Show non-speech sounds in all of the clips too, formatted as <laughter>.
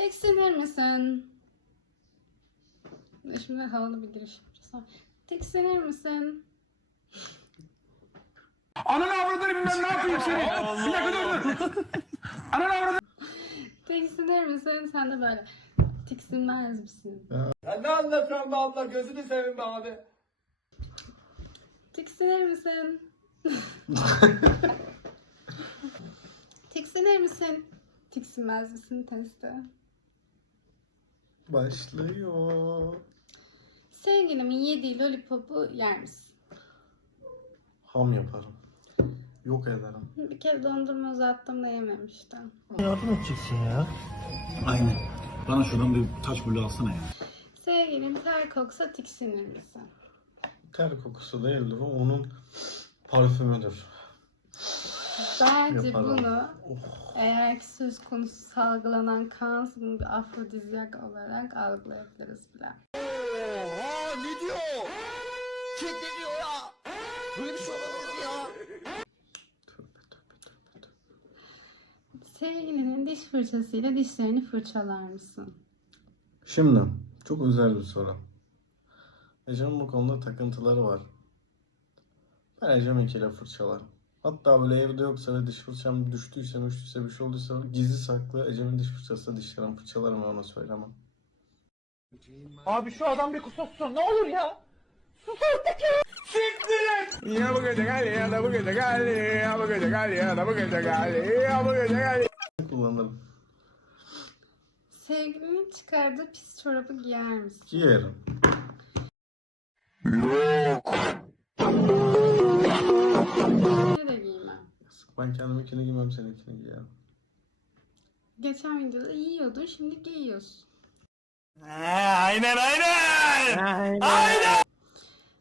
Tiksinir misin? Şimdi havalı bir giriş yapacağız. Tiksinir misin? Ananı avradırım ben ne yapayım seni? Bir dakika dur dur. Ananı avradırım. Tiksinir misin? Sen de böyle tiksinmez misin? Ya ne anlatıyorsun be abla? Gözünü seveyim be abi. Tiksinir misin? <laughs> tiksinir misin? Tiksinmez misin? Misin? misin testi? Başlıyor. Sevgilimin yediği lollipopu yer misin? Ham yaparım. Yok ederim. <laughs> bir kez dondurma uzattım da yememiştim. Ne Yardım edeceksin ya. Aynen. Bana şuradan bir taş bulu alsana ya. Yani. Sevgilim ter kokusu tiksinir misin? Ter kokusu değildir o onun parfümüdür. Bence Yaparım. bunu oh. eğer ki söz konusu salgılanan kans bunu bir afrodizyak olarak algılayabiliriz bile. Oha ne diyor? Kek diyor ya? Böyle bir şey olabilir ya. Sevgilinin diş fırçasıyla dişlerini fırçalar mısın? Şimdi çok özel bir soru. Ecem'in bu konuda takıntıları var. Ben Ecem'inkiyle fırçalarım. Hatta böyle evde yoksa ve diş fırçam düştüyse, düştüyse bir şey olduysa var, gizli saklı Ecem'in diş fırçası da dişlerim fırçalarım ona ama. <laughs> Abi şu adam bir kusursun ne olur ya. Sus artık ya. Siktir et. Ya bu gece gel ya da bu gece gel ya, göze, gali, ya göze, <laughs> çıkardığı pis çorabı giyer misin? Giyerim. Yok. <laughs> Ben kendime kine giymem, seni kine giyerim. Geçen videoda yiyordun, şimdi giyiyorsun. aynen aynen! Aynen! aynen.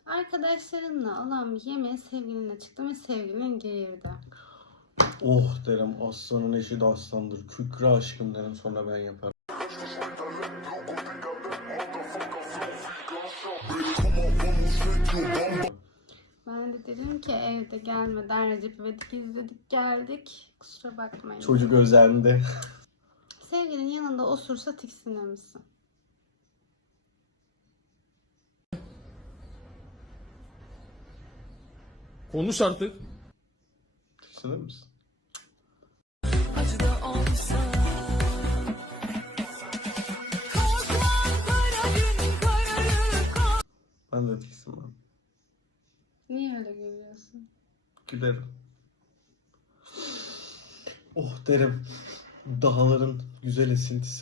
Arkadaşlarımla olan bir yemeğe sevgilinle çıktım ve sevgilin geğirdi. Oh derim aslanın eşi de aslandır. Kükre aşkım derim sonra ben yaparım. <laughs> ki evde gelmeden Recep İvedik izledik geldik. Kusura bakmayın. Çocuk özendi. Sevgilinin yanında osursa tiksinir misin? Konuş artık. Tiksinir misin? Ben de tiksinmem. Niye öyle görüyorsun? Giderim. Oh derim. Dağların güzel esintisi.